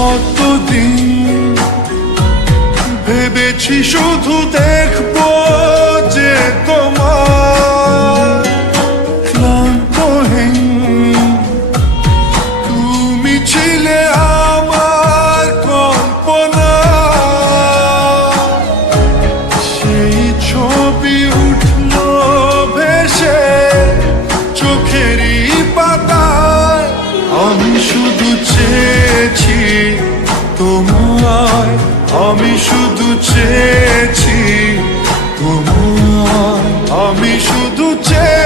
কতদিন ভেবেছি শুধু দেখবো যে তোমার ক্লান্তহীন তুমি ছিলে আমার কল্পনা। সেই ছবি উঠলো ভেসে চোখেরই পাতায়। আমি শুধু চেয়েছি তোমায়, আমি শুধু চেয়েছি তোমায়, আমি শুধু চেয়েছি